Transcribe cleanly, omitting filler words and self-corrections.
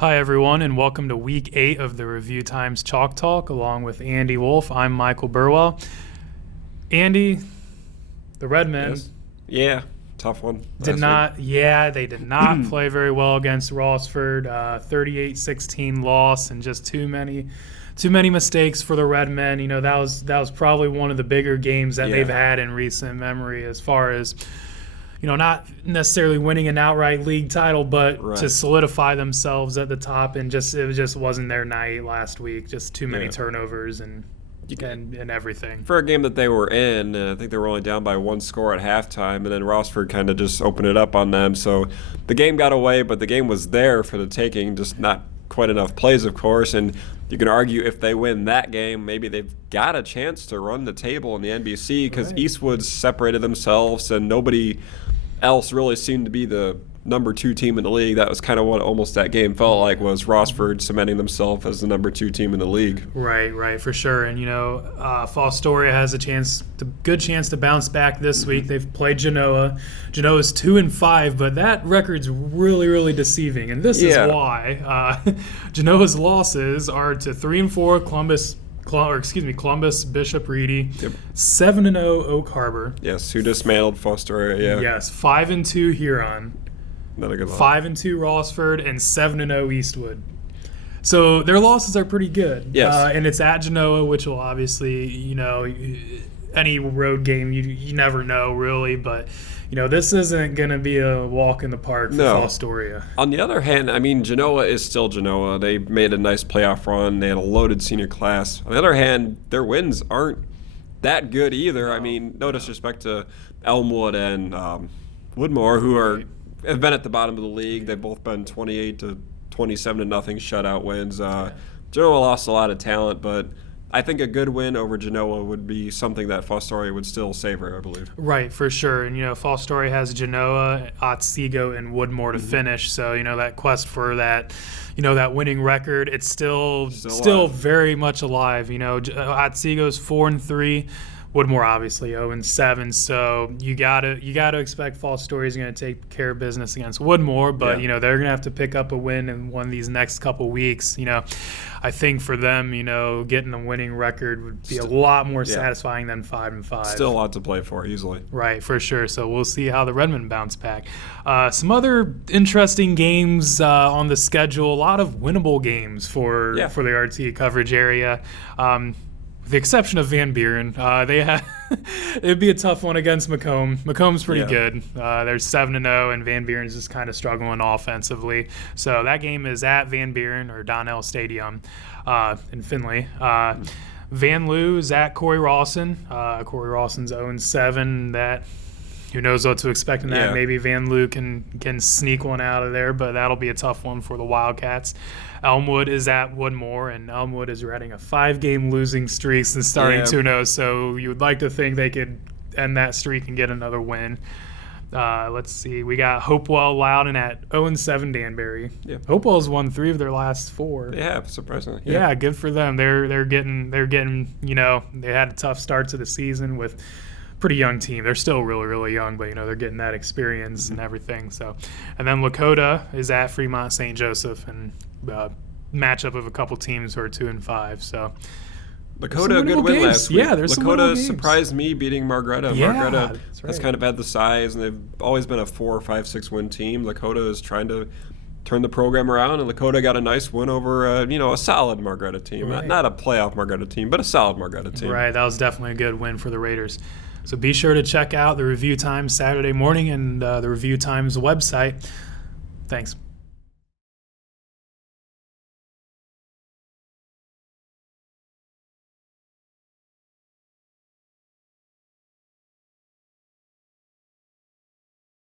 Hi, everyone, and welcome to Week 8 of the Review Times Chalk Talk, along with Andy Wolf. I'm Michael Burwell. Andy, the Redmen Yeah, tough one. they did not play very well against Rossford. 38-16 loss, and just too many mistakes for the Redmen. You know, that was probably one of the bigger games that they've had in recent memory, as far as, you know, not necessarily winning an outright league title, but to solidify themselves at the top. And it just wasn't their night last week. Just too many turnovers and everything. For a game that they were in, I think they were only down by one score at halftime, and then Rossford kind of just opened it up on them. So the game got away, but the game was there for the taking, just not quite enough plays, of course. And you can argue if they win that game, maybe they've got a chance to run the table in the NBC, because Eastwood separated themselves and nobody else really seemed to be the number 2 team in the league. That was kind of what almost that game felt like, was Rossford cementing themselves as the number 2 team in the league. Right, for sure. And, you know, Fostoria has a good chance to bounce back this week. They've played Genoa. Genoa's 2-5, but that record's really, really deceiving. And this is why. Genoa's losses are to 3-4 Columbus, Bishop Reedy, 7-0 Oak Harbor. Yes, who dismantled Fostoria, Yes, 5-2 Huron. Not a good loss. 5-2 Rossford, and 7-0 Eastwood. So their losses are pretty good. Yes. And it's at Genoa, which will obviously, you know, any road game, you never know really, but, you know, this isn't going to be a walk in the park for Fostoria. On the other hand, I mean, Genoa is still Genoa. They made a nice playoff run. They had a loaded senior class. On the other hand, their wins aren't that good either. I mean, no disrespect to Elmwood and Woodmore, who have been at the bottom of the league. They've both been 28 to 27 to nothing shutout wins. Genoa lost a lot of talent, but I think a good win over Genoa would be something that Fostoria would still savor, I believe. Right, for sure. And, you know, Fostoria has Genoa, Otsego, and Woodmore to finish. So, you know, that quest for that, you know, that winning record, it's still very much alive. You know, Otsego's 4-3. Woodmore obviously 0-7, so you gotta expect Fostoria is going to take care of business against Woodmore, but you know, they're going to have to pick up a win in one of these next couple weeks. You know, I think for them, you know, getting a winning record would be a lot more satisfying than 5-5. Still a lot to play for, easily. Right, for sure. So we'll see how the Redmen bounce back. Some other interesting games on the schedule. A lot of winnable games for the RT coverage area. With the exception of Van Buren, it'd be a tough one against Macomb. Macomb's pretty good. They're 7-0, and Van Buren's just kind of struggling offensively. So that game is at Van Buren, or Donnell Stadium in Findlay. Van Loo is at Corey Rawson. Corey Rawson's 0-7. Who knows what to expect in that? Yeah. Maybe Van Loo can sneak one out of there, but that'll be a tough one for the Wildcats. Elmwood is at Woodmore, and Elmwood is riding a 5-game losing streak since starting 2-0, so you would like to think they could end that streak and get another win. Let's see. We got Hopewell Loudon at 0-7 Danbury. Yeah. Hopewell's won 3 of their last 4. They have, surprisingly. Yeah, good for them. They're getting, you know, they had a tough start to the season with pretty young team. They're still really, really young, but, you know, they're getting that experience and everything. So, and then Lakota is at Fremont St. Joseph, and matchup of a couple teams who are 2-5. So Lakota, a good win last week. Yeah, there's some winnable games. Lakota surprised me beating Margaretta. Yeah, Margaretta has kind of had the size, and they've always been a 4, 5, 6 win team. Lakota is trying to turn the program around, and Lakota got a nice win over, a solid Margaretta team. Right. Not a playoff Margaretta team, but a solid Margaretta team. Right, that was definitely a good win for the Raiders. So be sure to check out the Review Times Saturday morning and the Review Times website. Thanks.